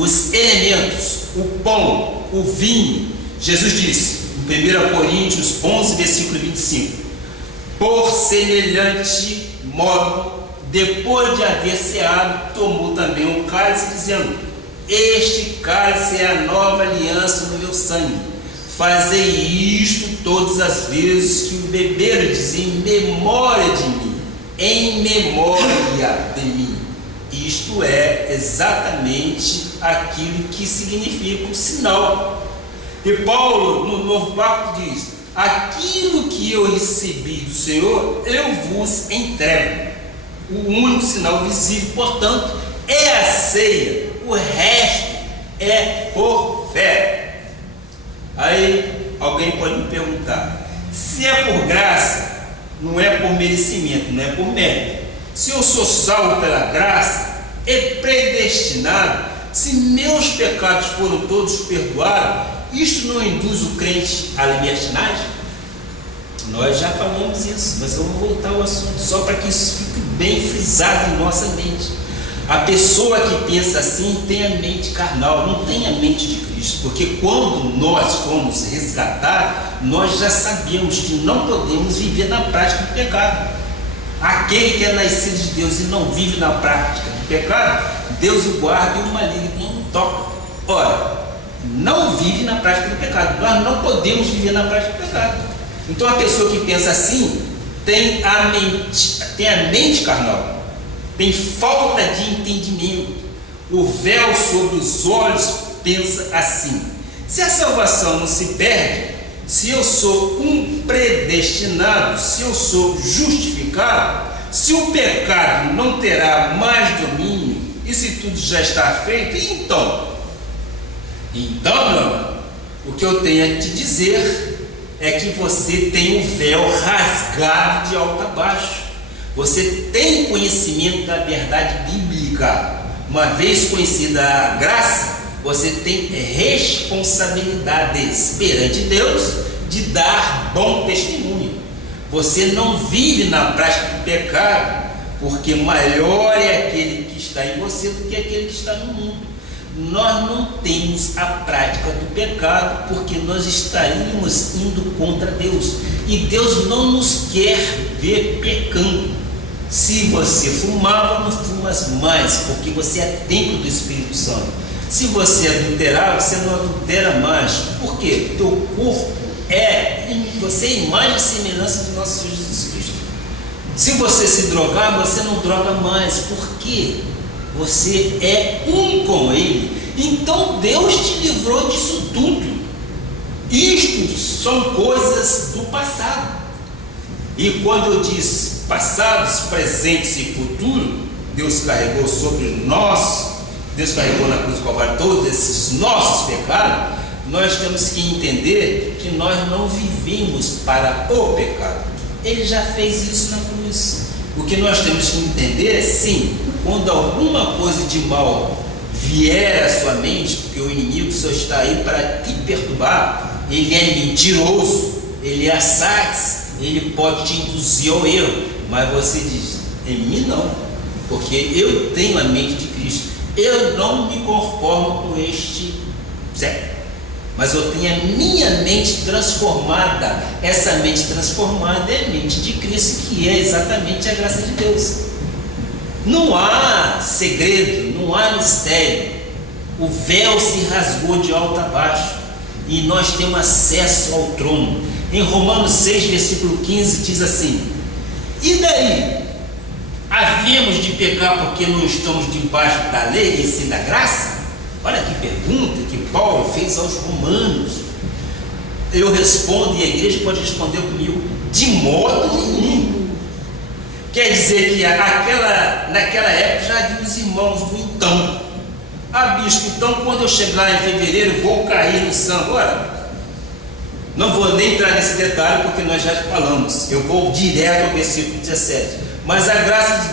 os elementos, o pão, o vinho. Jesus disse, em 1 Coríntios 11, versículo 25, por semelhante modo, depois de haver ceado, tomou também um cálice, dizendo, este cálice é a nova aliança no meu sangue. Fazei isto todas as vezes que o beberdes em memória de mim. Em memória de mim. Isto é exatamente aquilo que significa o sinal. E Paulo, no Novo Pacto, diz, aquilo que eu recebi do Senhor, eu vos entrego. O único sinal visível, portanto, é a ceia. O resto é por fé. Aí alguém pode me perguntar, se é por graça, não é por merecimento, não é por mérito. Se eu sou salvo pela graça, é predestinado, se meus pecados foram todos perdoados, isto não induz o crente à libertinagem? Nós já falamos isso, mas eu vou voltar ao assunto só para que isso fique bem frisado em nossa mente. A pessoa que pensa assim tem a mente carnal, não tem a mente de Cristo, porque quando nós fomos resgatados, nós já sabíamos que não podemos viver na prática do pecado. Aquele que é nascido de Deus e não vive na prática do pecado, Deus o guarda e o maligno não toca. Ora, não vive na prática do pecado, nós não podemos viver na prática do pecado. Então a pessoa que pensa assim tem a mente carnal, tem falta de entendimento. O véu sobre os olhos pensa assim: se a salvação não se perde, se eu sou um predestinado, se eu sou justificado, se o pecado não terá mais domínio, e se tudo já está feito, então, meu irmão, o que eu tenho a te dizer é que você tem o véu rasgado de alto a baixo. Você tem conhecimento da verdade bíblica. Uma vez conhecida a graça, você tem responsabilidades perante Deus de dar bom testemunho. Você não vive na prática do pecado, porque maior é aquele que está em você do que aquele que está no mundo. Nós não temos a prática do pecado, porque nós estaríamos indo contra Deus, e Deus não nos quer ver pecando. Se você fumava, não fumas mais, porque você é templo do Espírito Santo. Se você adulterar, você não adultera mais. Por quê? Teu corpo você é imagem e semelhança do nosso Senhor Jesus Cristo. Se você se drogar, você não droga mais. Por quê? Você é um com Ele. Então Deus te livrou disso tudo. Isto são coisas do passado. E quando eu disse passados, presentes e futuro, Deus carregou sobre nós, Deus carregou na cruz do Calvário todos esses nossos pecados. Nós temos que entender que nós não vivemos para o pecado. Ele já fez isso na cruz. O que nós temos que entender é, sim, quando alguma coisa de mal vier à sua mente, porque o inimigo só está aí para te perturbar, ele é mentiroso, ele é sagaz, ele pode te induzir ao erro, mas você diz, em mim não, porque eu tenho a mente de Cristo, eu não me conformo com este século, mas eu tenho a minha mente transformada. Essa mente transformada é a mente de Cristo, que é exatamente a graça de Deus. Não há segredo, não há mistério. O véu se rasgou de alto a baixo e nós temos acesso ao trono. Em Romanos 6, versículo 15 diz assim: e daí? Havemos de pecar porque não estamos debaixo da lei e sim da graça? Olha que pergunta que Paulo fez aos romanos. Eu respondo, e a igreja pode responder comigo: de modo nenhum. Quer dizer que naquela época já havia os irmãos do então. Bispo, então quando eu chegar em fevereiro vou cair no sangue. Ora, não vou nem entrar nesse detalhe porque nós já falamos. Eu vou direto ao versículo 17. Mas graças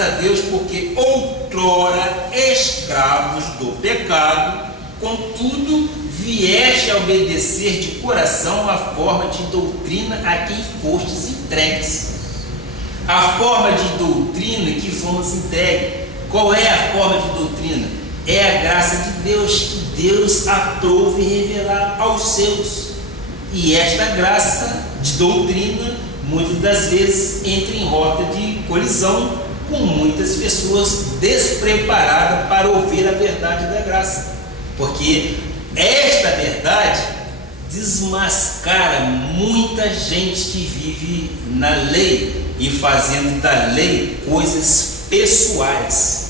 a Deus, porque outrora escravos do pecado, contudo vieste a obedecer de coração a forma de doutrina a quem fostes entregues. A forma de doutrina que fomos entregues. Qual é a forma de doutrina? É a graça de Deus, que Deus aprove revelar aos seus. E esta graça de doutrina, muitas das vezes, entra em rota de colisão com muitas pessoas despreparadas para ouvir a verdade da graça. Porque esta verdade desmascara muita gente que vive na lei e fazendo da lei coisas pessoais.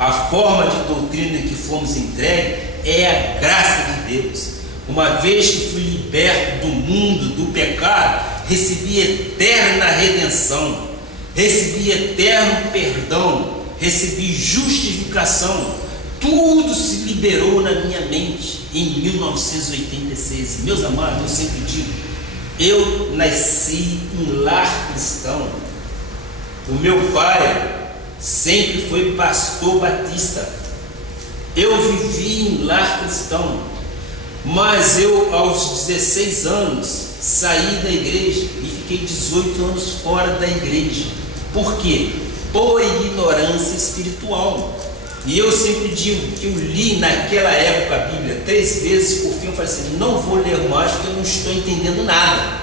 A forma de doutrina que fomos entregues é a graça de Deus. Uma vez que fui liberto do mundo, do pecado, recebi eterna redenção, recebi eterno perdão, recebi justificação. Tudo se liberou na minha mente em 1986. Meus amados, eu sempre digo, eu nasci em lar cristão. O meu pai sempre foi pastor batista. Eu vivi em lar cristão, mas eu aos 16 anos saí da igreja e fiquei 18 anos fora da igreja. Por quê? Por ignorância espiritual. E eu sempre digo que eu li naquela época a Bíblia 3 vezes, por fim eu falei assim, não vou ler mais porque eu não estou entendendo nada.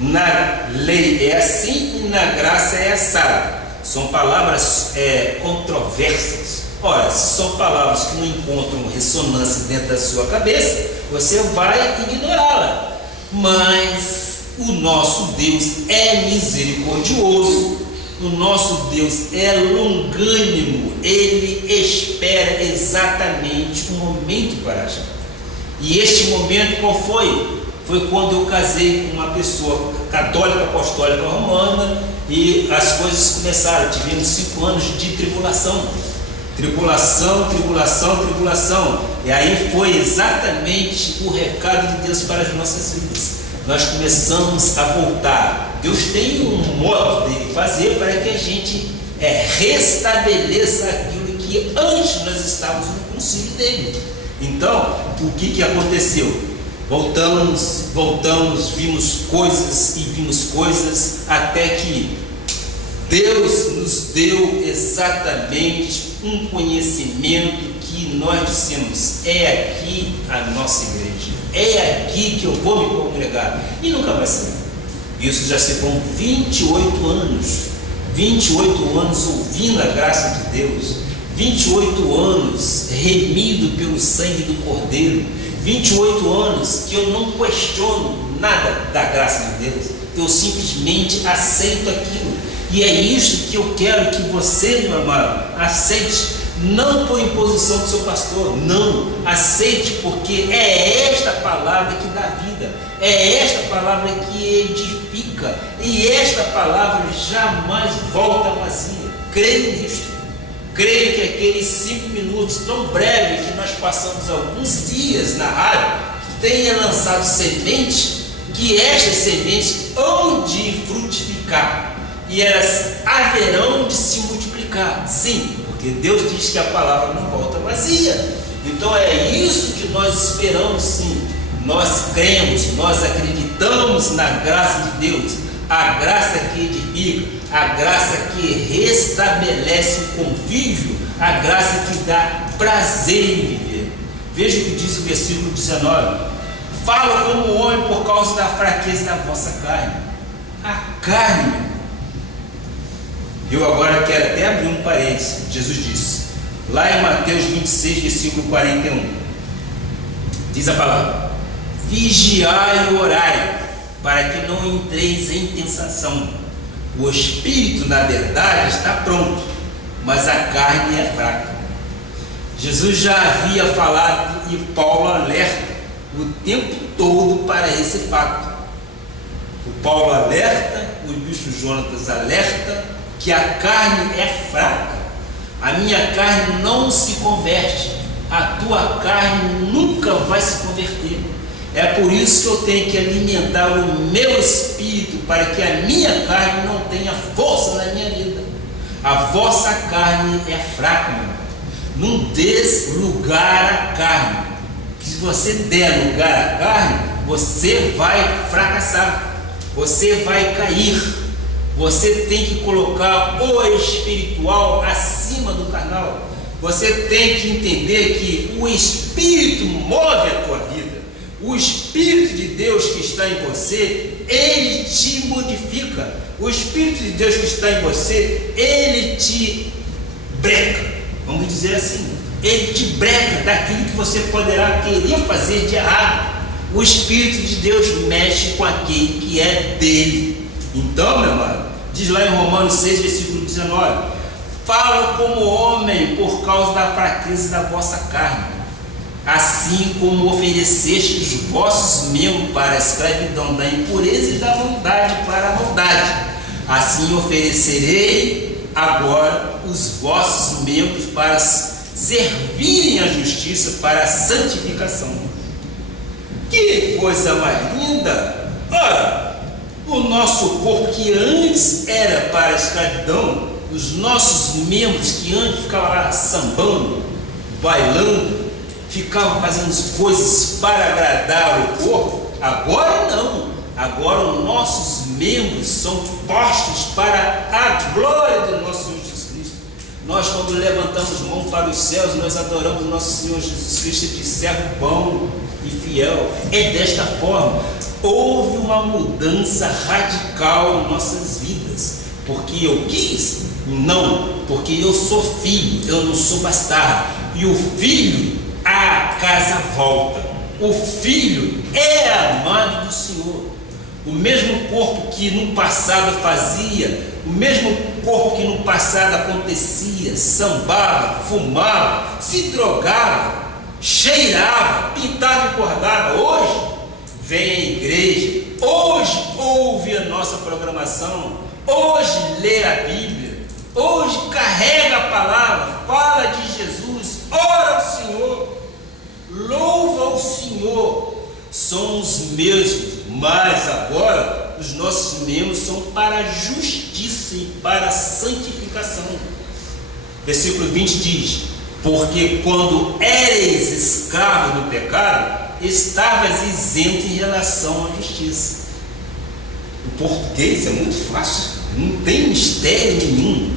Na lei é assim e na graça é assado. São palavras controversas. Ora, se são palavras que não encontram ressonância dentro da sua cabeça, você vai ignorá-la. Mas o nosso Deus é misericordioso, o nosso Deus é longânimo, Ele espera exatamente um momento para agir. E este momento qual foi? Foi quando eu casei com uma pessoa católica, apostólica romana, e as coisas começaram. Tivemos 5 anos de tribulação. Tribulação, tribulação, tribulação. E aí foi exatamente o recado de Deus para as nossas vidas. Nós começamos a voltar. Deus tem um modo de fazer para que a gente restabeleça aquilo que antes nós estávamos no concílio dele. Então, o que aconteceu? Voltamos, vimos coisas, até que Deus nos deu exatamente um conhecimento que nós dissemos, é aqui a nossa igreja, é aqui que eu vou me congregar, e nunca vai sair. Isso já se vão 28 anos ouvindo a graça de Deus, 28 anos remido pelo sangue do Cordeiro, 28 anos que eu não questiono nada da graça de Deus, eu simplesmente aceito aquilo. E é isso que eu quero que você, meu amado, aceite, não por imposição do seu pastor, não, aceite, porque é esta palavra que dá vida, é esta palavra que edifica, e esta palavra jamais volta vazia. Creio nisto. Creio que aqueles 5 minutos tão breves que nós passamos alguns dias na rádio tenha lançado semente, que estas sementes hão de frutificar e elas haverão de se multiplicar. Sim, porque Deus diz que a palavra não volta vazia. Então é isso que nós esperamos, sim. Nós cremos, nós acreditamos na graça de Deus, a graça que edifica, a graça que restabelece o convívio, a graça que dá prazer em viver. Veja o que diz o versículo 19: fala como homem por causa da fraqueza da vossa carne. A carne. Eu agora quero até abrir um parênteses. Jesus disse, lá em Mateus 26, versículo 41, diz a palavra: vigiai e orai, para que não entreis em tentação. O espírito, na verdade, está pronto, mas a carne é fraca. Jesus já havia falado e Paulo alerta o tempo todo para esse fato. O Paulo alerta, o bispo Jonatas alerta que a carne é fraca. A minha carne não se converte, a tua carne nunca vai se converter. É por isso que eu tenho que alimentar o meu espírito, para que a minha carne não tenha força na minha vida. A vossa carne é fraca, meu irmão. Não dê lugar à carne. Se você der lugar à carne, você vai fracassar, você vai cair. Você tem que colocar o espiritual acima do carnal. Você tem que entender que o Espírito move a tua vida. O Espírito de Deus que está em você, ele te modifica. O Espírito de Deus que está em você, ele te breca. Vamos dizer assim, ele te breca daquilo que você poderá querer fazer de errado. O Espírito de Deus mexe com aquele que é dele. Então, meu amado, diz lá em Romanos 6, versículo 19: falo como homem por causa da fraqueza da vossa carne, assim como oferecestes os vossos membros para a escravidão da impureza e da maldade para a maldade, assim oferecerei agora os vossos membros para servirem à justiça, para a santificação. Que coisa mais linda! Ora, o nosso corpo que antes era para a escravidão, os nossos membros que antes ficavam lá sambando, bailando, ficavam fazendo coisas para agradar o corpo, agora não. Agora os nossos membros são postos para a glória do nosso Senhor Jesus Cristo. Nós, quando levantamos mão para os céus, nós adoramos o nosso Senhor Jesus Cristo de servo bom e fiel. É desta forma. Houve uma mudança radical em nossas vidas. Porque eu quis? Não, porque eu sou filho, eu não sou bastardo. E o filho, a casa volta. O filho é amado do Senhor. O mesmo corpo que no passado fazia, o mesmo corpo que no passado acontecia, sambava, fumava, se drogava, cheirava, pintava e bordava, hoje vem à igreja, hoje ouve a nossa programação, hoje lê a Bíblia, hoje carrega a palavra, fala de Jesus, ora ao Senhor, louva ao Senhor. São os mesmos, mas agora os nossos membros são para a justiça e para a santificação. Versículo 20 diz: porque quando eres escravo do pecado, estavas isento em relação à justiça. O português é muito fácil, não tem mistério nenhum.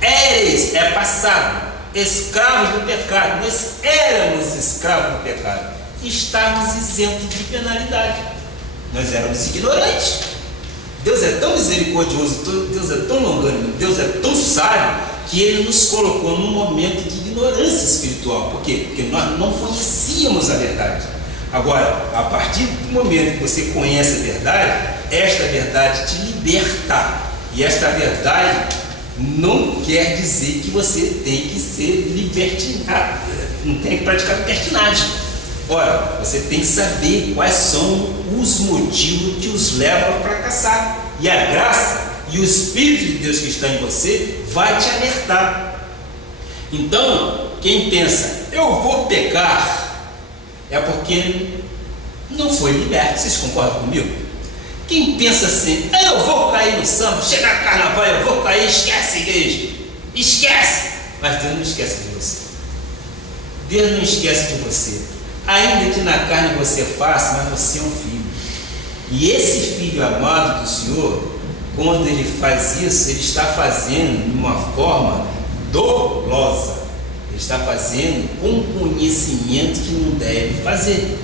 Eres é passado, escravos do pecado. Nós éramos escravos do pecado, estávamos isentos de penalidade. Nós éramos ignorantes. Deus é tão misericordioso, Deus é tão longânimo, Deus é tão sábio, que Ele nos colocou num momento de ignorância espiritual. Por quê? Porque nós não conhecíamos a verdade. Agora, a partir do momento que você conhece a verdade, esta verdade te liberta. E esta verdade não quer dizer que você tem que ser libertinado, não tem que praticar libertinagem. Ora, você tem que saber quais são os motivos que os levam a fracassar. E a graça e o Espírito de Deus que está em você vai te alertar. Então, quem pensa, eu vou pecar, é porque não foi liberto. Vocês concordam comigo? Quem pensa assim, eu vou cair no samba, chegar no carnaval, eu vou cair, esquece a igreja, esquece. Mas Deus não esquece de você. Deus não esquece de você. Ainda que na carne você faça, mas você é um filho. E esse filho amado do Senhor, quando ele faz isso, ele está fazendo de uma forma dolosa. Ele está fazendo com conhecimento que não deve fazer.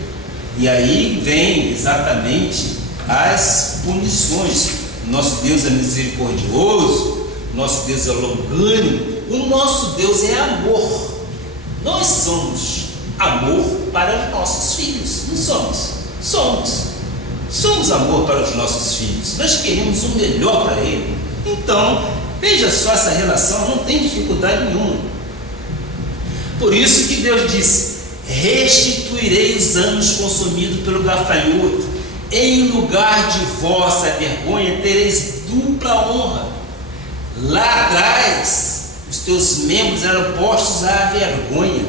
E aí vem exatamente as punições. Nosso Deus é misericordioso, nosso Deus é longânimo, o nosso Deus é amor. Nós somos amor para os nossos filhos, não somos? Somos amor para os nossos filhos, nós queremos o melhor para ele. Então, veja só essa relação, não tem dificuldade nenhuma. Por isso que Deus disse: restituirei os anos consumidos pelo gafanhoto, em lugar de vossa vergonha tereis dupla honra. Lá atrás, os teus membros eram postos à vergonha.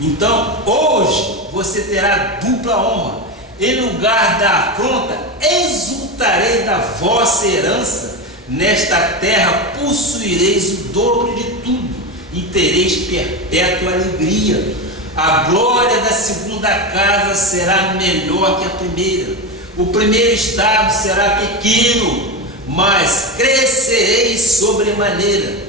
Então, hoje, você terá dupla honra. Em lugar da afronta, exultarei da vossa herança. Nesta terra possuireis o dobro de tudo e tereis perpétua alegria. A glória da segunda casa será melhor que a primeira. O primeiro estado será pequeno, mas crescereis sobremaneira,